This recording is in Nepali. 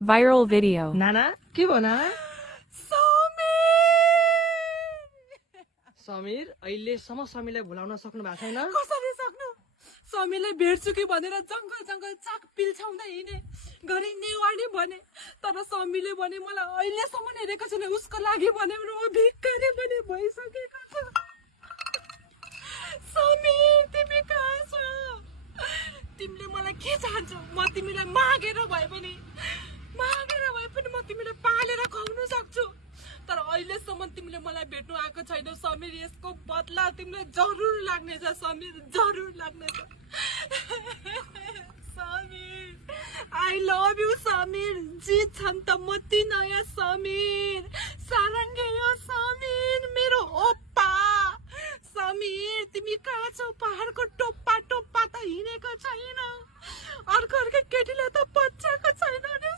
Viral video. नाना के भयो नाना समीर अहिलेसम्म समीरलाई भुलाउन सक्नु भएको छैन कसरी सक्नु समीरलाई भेट्छु कि भनेर जंगल जंगल चाक पिल्छाउँदै हिँडे गरे नेवाडी भने तर समीरले भने मलाई अहिलेसम्म हेरेको छैन उसको लागि भने म भिखारी पनि भइसकेको छु समीर तिमी कहाँ छौ तिमीले मलाई के चाहन्छौ म तिमीलाई मागेर भए पनि म तिमीलाई पालेर खुवाउन सक्छु तर अहिलेसम्म तिमीले मलाई भेट्नु आएको छैन समीर यसको बदला तिमीलाई जरुर लाग्नेछ समीर जरुर लाग्नेछ Samir I love you Samir जित छन् त मती नयाँ समीर सारङ्गे यो समीर मेरो ओप्पा समीर तिमी कहाँ छौ पहाडको टोप्पा टोप्पा त हिँडेको छैन अर्को केटीले त पछ्याएको छैन नि